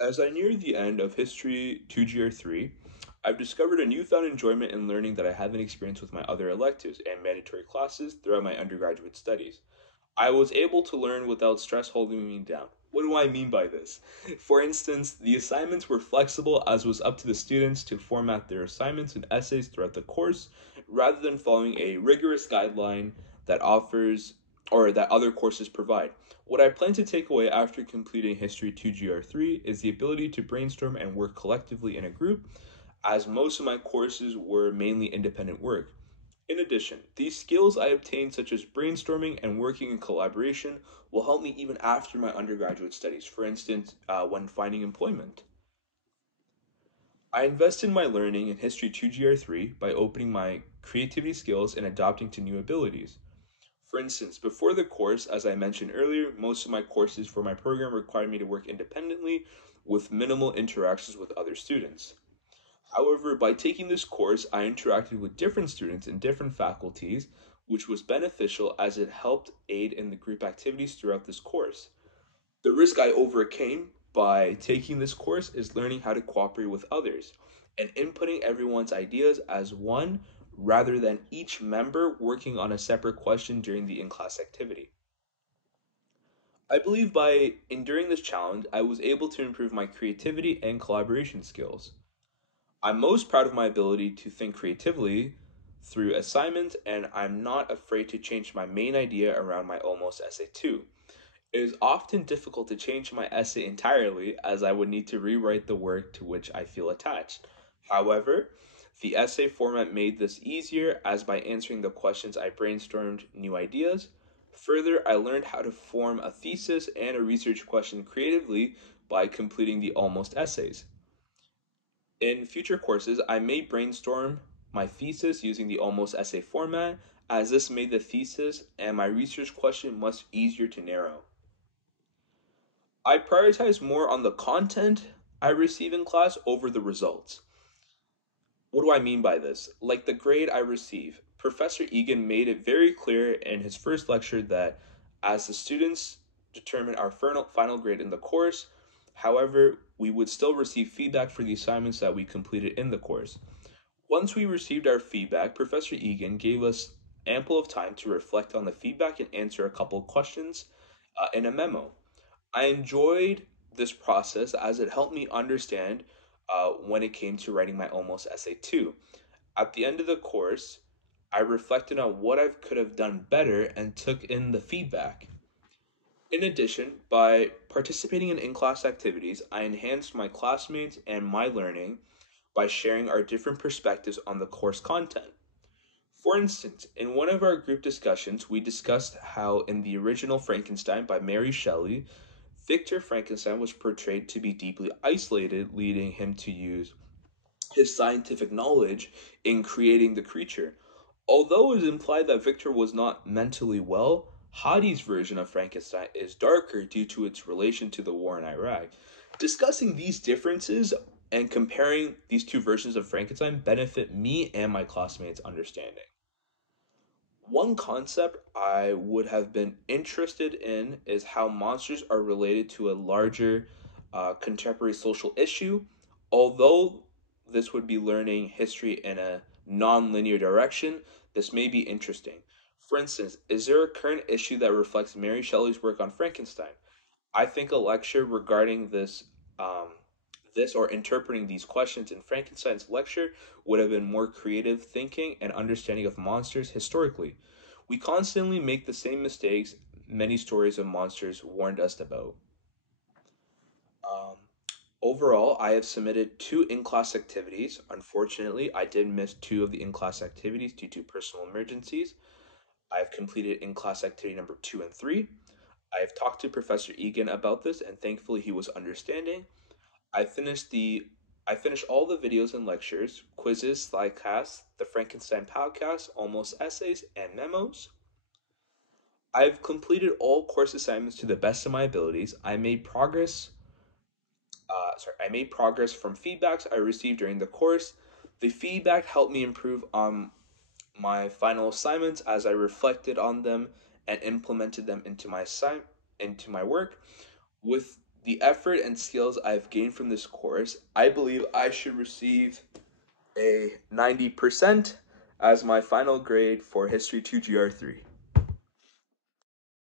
As I near the end of History 2GR3, I've discovered a newfound enjoyment in learning that I haven't experienced with my other electives and mandatory classes throughout my undergraduate studies. I was able to learn without stress holding me down. What do I mean by this? For instance, the assignments were flexible as was up to the students to format their assignments and essays throughout the course rather than following a rigorous guideline that offers or that other courses provide. What I plan to take away after completing History 2GR3 is the ability to brainstorm and work collectively in a group, as most of my courses were mainly independent work. In addition, these skills I obtained, such as brainstorming and working in collaboration, will help me even after my undergraduate studies, for instance, when finding employment. I invest in my learning in History 2GR3 by opening my creativity skills and adapting to new abilities. For instance, before the course, as I mentioned earlier, most of my courses for my program required me to work independently with minimal interactions with other students. However, by taking this course, I interacted with different students in different faculties, which was beneficial as it helped aid in the group activities throughout this course. The risk I overcame by taking this course is learning how to cooperate with others and inputting everyone's ideas as one rather than each member working on a separate question during the in class activity. I believe by enduring this challenge, I was able to improve my creativity and collaboration skills. I'm most proud of my ability to think creatively through assignments, and I'm not afraid to change my main idea around my almost essay too. It is often difficult to change my essay entirely as I would need to rewrite the work to which I feel attached. However, the essay format made this easier as by answering the questions I brainstormed new ideas. Further, I learned how to form a thesis and a research question creatively by completing the almost essays. In future courses, I may brainstorm my thesis using the almost essay format, as this made the thesis and my research question much easier to narrow. I prioritize more on the content I receive in class over the results. What do I mean by this? Like the grade I receive. Professor Egan made it very clear in his first lecture that as the students determine our final grade in the course, however, we would still receive feedback for the assignments that we completed in the course. Once we received our feedback, Professor Egan gave us ample of time to reflect on the feedback and answer a couple of questions in a memo. I enjoyed this process as it helped me understand when it came to writing my almost essay too. At the end of the course, I reflected on what I could have done better and took in the feedback. In addition, by participating in class activities, I enhanced my classmates and my learning by sharing our different perspectives on the course content. For instance, in one of our group discussions, we discussed how in the original Frankenstein by Mary Shelley, Victor Frankenstein was portrayed to be deeply isolated, leading him to use his scientific knowledge in creating the creature. Although it is implied that Victor was not mentally well, Hadi's version of Frankenstein is darker due to its relation to the war in Iraq. Discussing these differences and comparing these two versions of Frankenstein benefit me and my classmates' understanding. One concept I would have been interested in is how monsters are related to a larger contemporary social issue. Although this would be learning history in a non-linear direction, this may be interesting. For instance, is there a current issue that reflects Mary Shelley's work on Frankenstein? I think a lecture regarding um, this or interpreting these questions in Frankenstein's lecture would have been more creative thinking and understanding of monsters historically. We constantly make the same mistakes many stories of monsters warned us about. Um, Overall, I have submitted two in class activities. Unfortunately, I did miss two of the in class activities due to personal emergencies. I've completed in class activity number two and three. I have talked to Professor Egan about this, and thankfully, he was understanding. I finished the I finished all the videos and lectures, quizzes, slidecasts, the Frankenstein podcast, almost essays, and memos. I've completed all course assignments to the best of my abilities. I made progress from feedbacks I received during the course. The feedback helped me improve on my final assignments as I reflected on them and implemented them into my work. With the effort and skills I've gained from this course, I believe I should receive a 90% as my final grade for History 2 GR3.